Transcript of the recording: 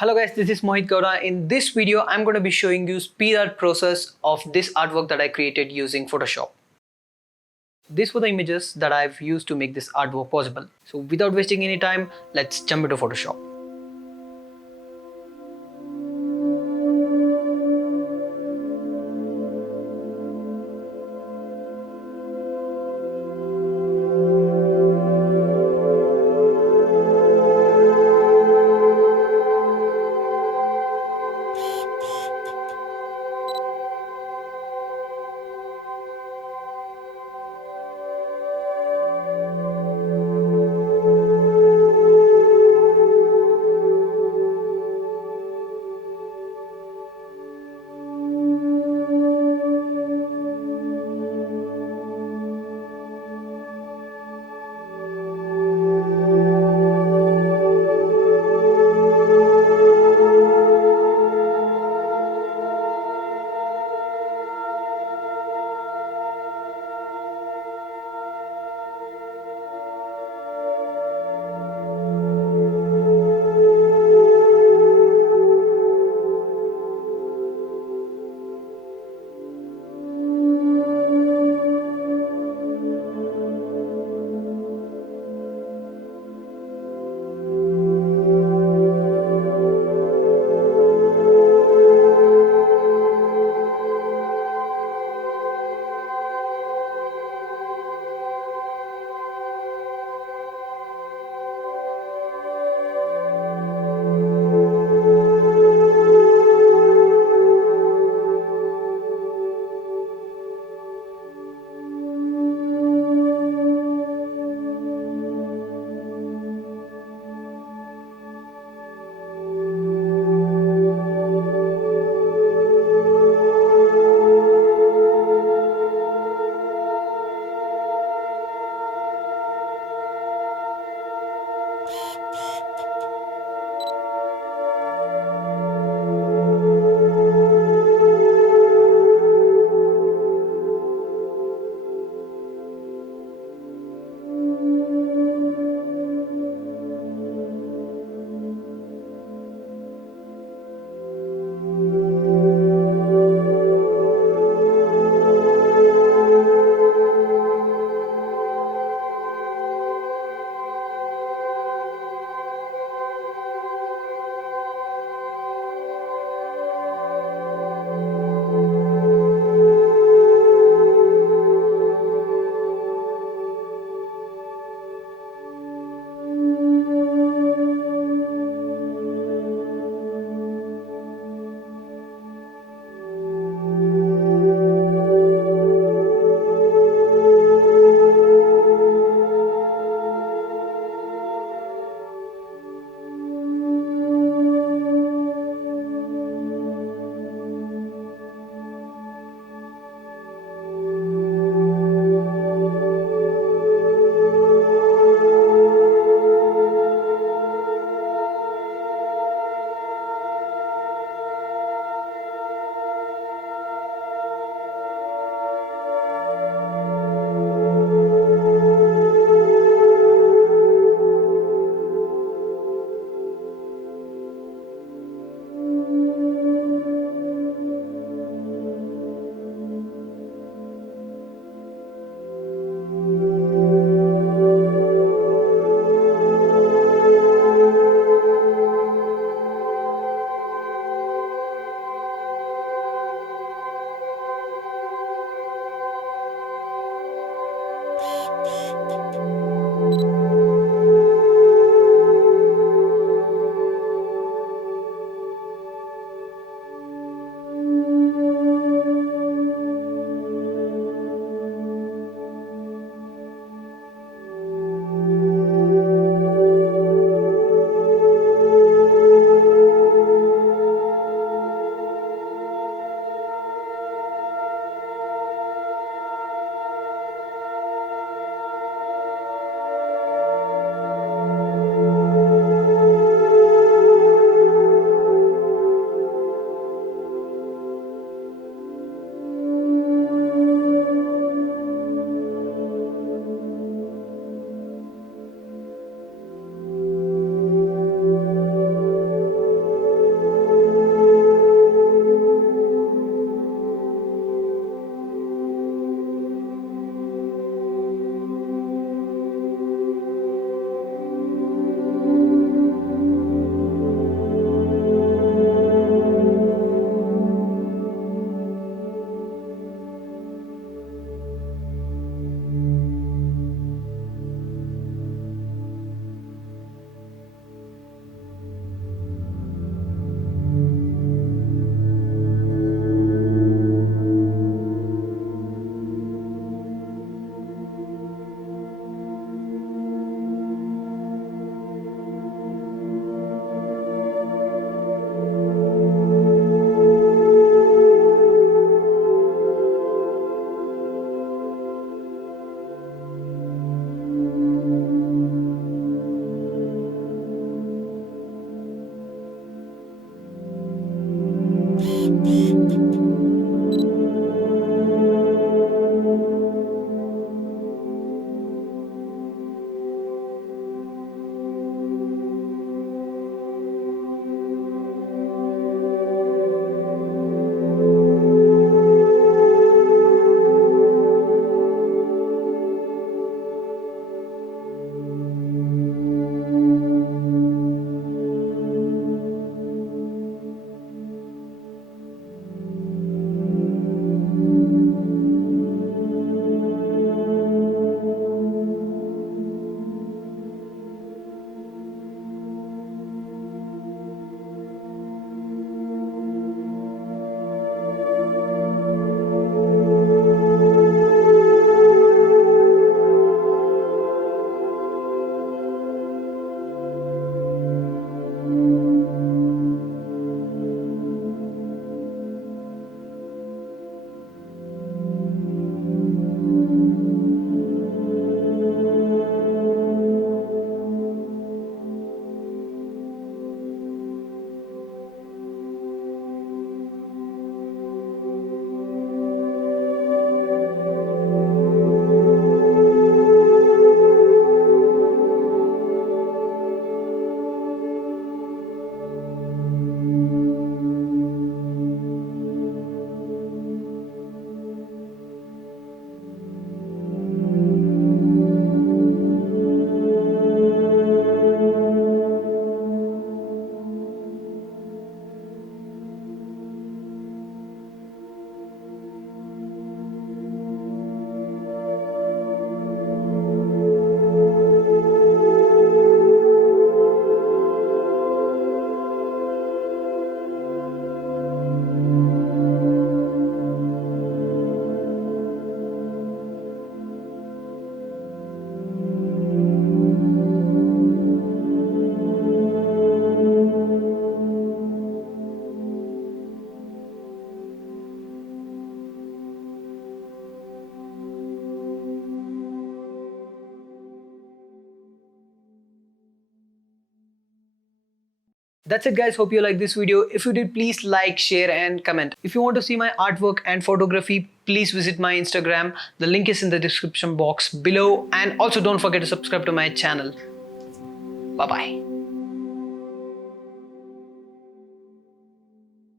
Hello guys, this is Mohit Gaura. In this video, I'm going to be showing you speed art process of this artwork that I created using Photoshop. These were the images that I've used to make this artwork possible. So without wasting any time, let's jump into Photoshop. That's it guys, hope you like this video. If you did, please like, share and comment. If you want to see my artwork and photography, please visit my Instagram. The link is in the description box below, and also don't forget to subscribe to my channel. Bye bye.